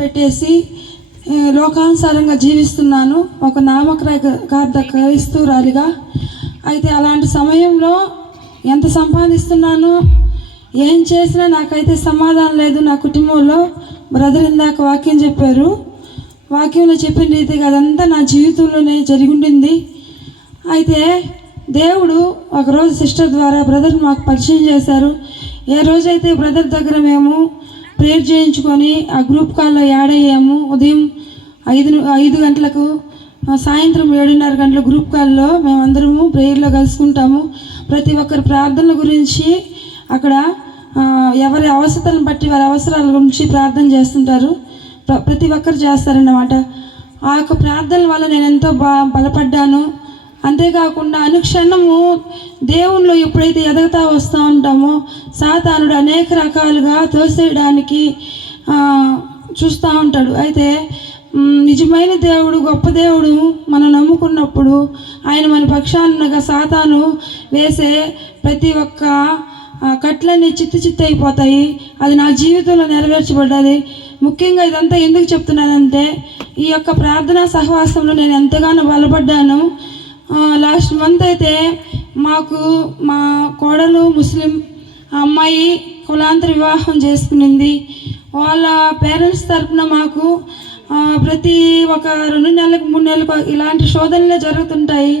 పెట్టేసి లోకానుసారంగా జీవిస్తున్నాను, ఒక నామకార్థ క్రైస్తవురాలిగా. అయితే అలాంటి సమయంలో ఎంత సంపాదిస్తున్నానో ఏం చేసినా నాకైతే సమాధానం లేదు. నా కుటుంబంలో బ్రదర్ ఇందాక వాక్యం చెప్పారు, వాక్యంలో చెప్పిన రీతిగా అదంతా నా జీవితంలోనే జరిగి ఉండింది. అయితే దేవుడు ఒకరోజు సిస్టర్ ద్వారా బ్రదర్ మాకు పరిచయం చేశారు. ఏ రోజైతే బ్రదర్ దగ్గర మేము ప్రేయర్ చేయించుకొని ఆ గ్రూప్ కాల్లో యాడ్ అయ్యాము, ఉదయం 5 గంటలకు, సాయంత్రం 7:30 గంటల గ్రూప్ కాల్లో మేమందరము ప్రేయర్లో కలుసుకుంటాము. ప్రతి ఒక్కరి ప్రార్థనల గురించి అక్కడ ఎవరి అవసరాలను బట్టి వారి అవసరాల గురించి ప్రార్థన చేస్తుంటారు, ప్రతి ఒక్కరు చేస్తారన్నమాట. ఆ యొక్క ప్రార్థనల వల్ల నేను ఎంతో బలపడ్డాను. అంతేకాకుండా అనుక్షణము దేవునిలో ఎప్పుడైతే ఎదుగుతా వస్తూ ఉంటామో సాతానుడు అనేక రకాలుగా తోసేయడానికి చూస్తూ ఉంటాడు. అయితే నిజమైన దేవుడు, గొప్ప దేవుడు మనం నమ్ముకున్నప్పుడు ఆయన మన పక్షానుగా సాతాను వేసే ప్రతి ఒక్క కట్లన్నీ చిత్తు అయిపోతాయి. అది నా జీవితంలో నెరవేర్చబడ్డది. ముఖ్యంగా ఇదంతా ఎందుకు చెప్తున్నానంటే ఈ యొక్క ప్రార్థనా సహవాసంలో నేను ఎంతగానో బలపడ్డాను. లాస్ట్ మంత్ అయితే మా కోడలు ముస్లిం అమ్మాయి కులాంతర వివాహం చేసుకునింది. వాళ్ళ పేరెంట్స్ తరఫున మాకు ప్రతి ఒక 2 నెలలకు 3 నెలలకు ఇలాంటి శోధనలే జరుగుతుంటాయి.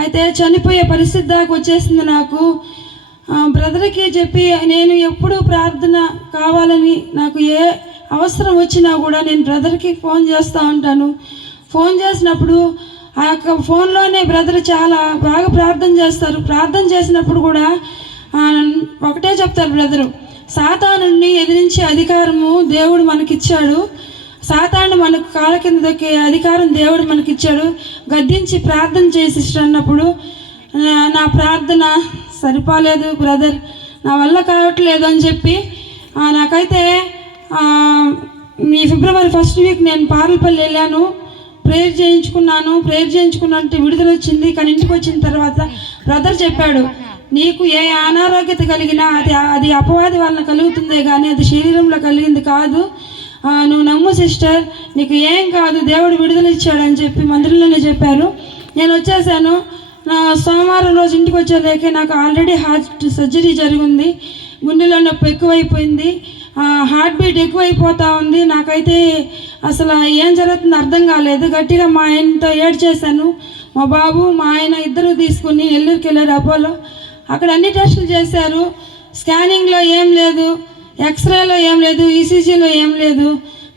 అయితే చనిపోయే పరిస్థితి దాకా వచ్చేసింది నాకు. బ్రదర్కి చెప్పి నేను ఎప్పుడు ప్రార్థన కావాలని, నాకు ఏ అవసరం వచ్చినా కూడా నేను బ్రదర్కి ఫోన్ చేస్తూ ఉంటాను. ఫోన్ చేసినప్పుడు ఆ యొక్క ఫోన్లోనే బ్రదర్ చాలా బాగా ప్రార్థన చేస్తారు. ప్రార్థన చేసినప్పుడు కూడా ఒకటే చెప్తారు బ్రదరు, సాతానుని ఎదిరించే అధికారము దేవుడు మనకిచ్చాడు, సాతాను మనకు కాళ్ళ కింద దొక్కే అధికారం దేవుడు మనకిచ్చాడు, గద్దించి ప్రార్థన చేసి అన్నప్పుడు నా ప్రార్థన సరిపోలేదు బ్రదర్, నా వల్ల కావట్లేదు అని చెప్పి నాకైతే ఈ ఫిబ్రవరి 1st వీక్ నేను పార్లపల్లి వెళ్ళాను, ప్రేయర్ చేయించుకున్నట్టు విడుదల వచ్చింది. కానీ ఇంటికి వచ్చిన తర్వాత బ్రదర్ చెప్పాడు, నీకు ఏ అనారోగ్యత కలిగినా అది అపవాది వలన కలుగుతుందే కానీ అది శరీరంలో కలిగింది కాదు, నువ్వు నమ్ము సిస్టర్, నీకు ఏం కాదు, దేవుడు విడుదల ఇచ్చాడని చెప్పి మందిరంలోనే చెప్పారు. నేను వచ్చేసాను. నా సోమవారం రోజు ఇంటికి వచ్చేలేకే నాకు ఆల్రెడీ హార్ట్ సర్జరీ జరిగింది, గుండెలో నొప్పి ఎక్కువైపోయింది, హార్ట్ బీట్ ఎక్కువైపోతూ ఉంది. నాకైతే అసలు ఏం జరుగుతుందో అర్థం కాలేదు. గట్టిగా మా ఆయనతో ఏడ్చేశాను. మా బాబు మా ఆయన ఇద్దరు తీసుకుని నెల్లూరుకి వెళ్ళారు అపోలో. అక్కడ అన్ని టెస్టులు చేశారు, స్కానింగ్లో ఏం లేదు, ఎక్స్రేలో ఏం లేదు, ఈసీజీలో ఏం లేదు.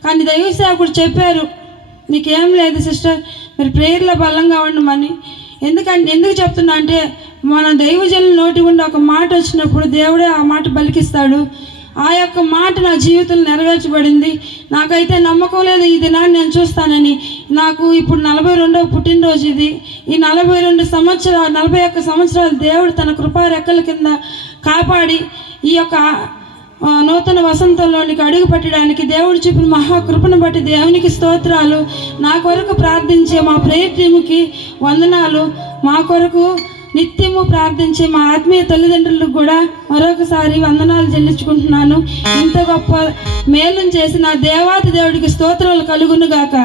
కానీ దైవ సేవకుడు చెప్పారు, నీకేం లేదు సిస్టర్, మీరు ప్రేయర్లో బలంగా ఉండమని. ఎందుకు చెప్తున్నా అంటే మన దైవజనుల నోటి గుండా ఒక మాట వచ్చినప్పుడు దేవుడే ఆ మాట పలికిస్తాడు. ఆ యొక్క మాట నా జీవితంలో నెరవేర్చబడింది. నాకైతే నమ్మకం లేదు ఈ దినాన్ని నేను చూస్తానని. నాకు ఇప్పుడు 42వ పుట్టినరోజు ఇది. ఈ 41 సంవత్సరాలు దేవుడు తన కృపా రెక్కల కింద కాపాడి ఈ యొక్క నూతన వసంతంలోనికి అడుగు పెట్టడానికి దేవుడు చూపిన మహాకృపను బట్టి దేవునికి స్తోత్రాలు. నా కొరకు ప్రార్థించే మా ప్రేయర్ టీముకి వందనాలు. మా కొరకు నిత్యము ప్రార్థించే మా ఆత్మీయ తల్లిదండ్రులకు కూడా మరొకసారి వందనాలు చెల్లించుకుంటున్నాను. ఇంత గొప్ప మేలును చేసిన దేవాతి దేవుడికి స్తోత్రాలు కలుగునుగాక.